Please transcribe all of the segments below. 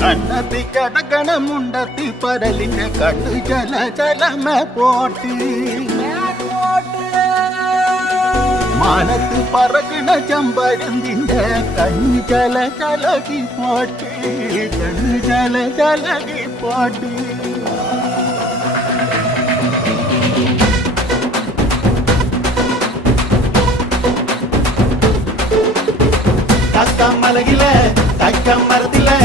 കണ്ണത്തി കടകണമുണ്ടത്തി പരലിന്റെ കണ്ണു ചല ചലമ പോട്ടി മാനത്ത് പറകണ ചമ്പരന്തിന്റെ കണ്ണു ചല ചലകി പോട്ടി കണ്ണു ചല ചലകി പോട്ടി മലകിലെ തക്കം മരത്തിലെ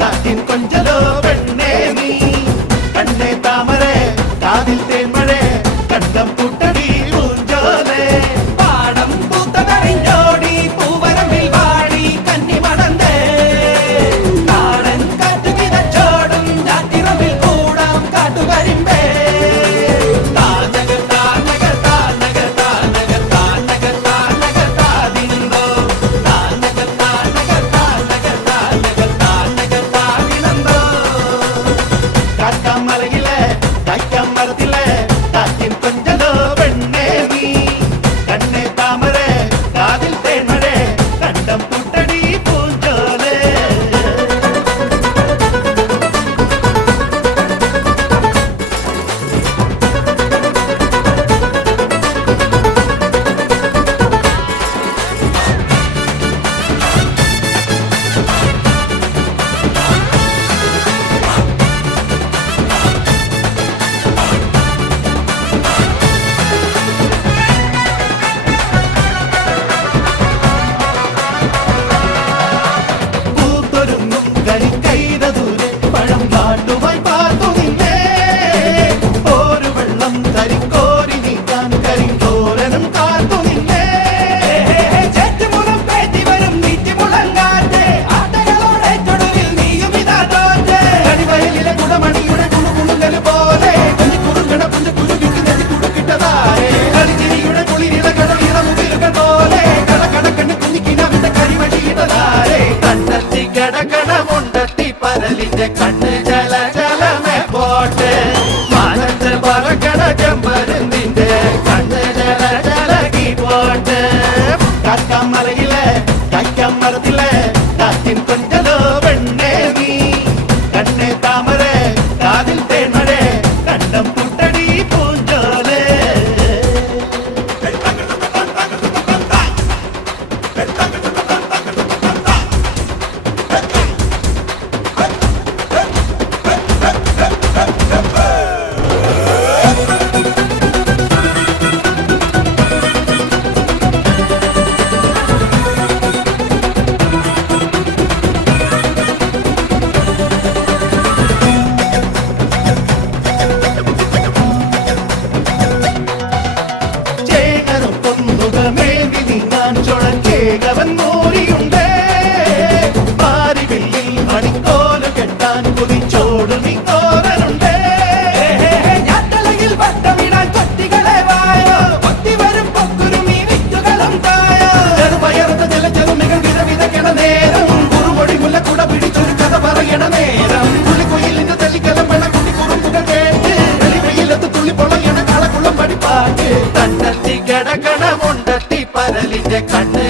കാറ്റിൻ കൊഞ്ചലോ പെണ്ണേ നീ കണ്ണേ താമരെ കാതിൽ തേന്മഴേ കണ്ടം പൂട്ടടി പൂഞ്ചോലേ പാടം പൂത്തതറിഞ്ഞോടി പൂവരമ്പിൽ വാടി കന്നി മടന്തേ നാടൻ കാറ്റു കിതച്ചോടും ഞാറ്റിറമ്പിൽ കൂടാം കാട്ടുകരിമ്പേ കണ്ണ് ജല ജലമേ പോട്ടെ മാനത്ത് പറക്കണ ചെമ്പരുന്തിന്റെ കണ്ണ് ജല ജലകി പോട്ടെ കാക്കാം മലയിലെ കൈക്കം മരത്തിലെ കാറ്റിൻ കൊഞ്ചലോ പെണ്ണേ നീ കണ്ണേ താമരെ കാതിൽ തേന്മഴേ കണ്ടം പൂട്ടടി പൂഞ്ചോലേ കണ്ണത്തി കടകണമുണ്ടത്തി പരലിന്റെ കണ്ണ്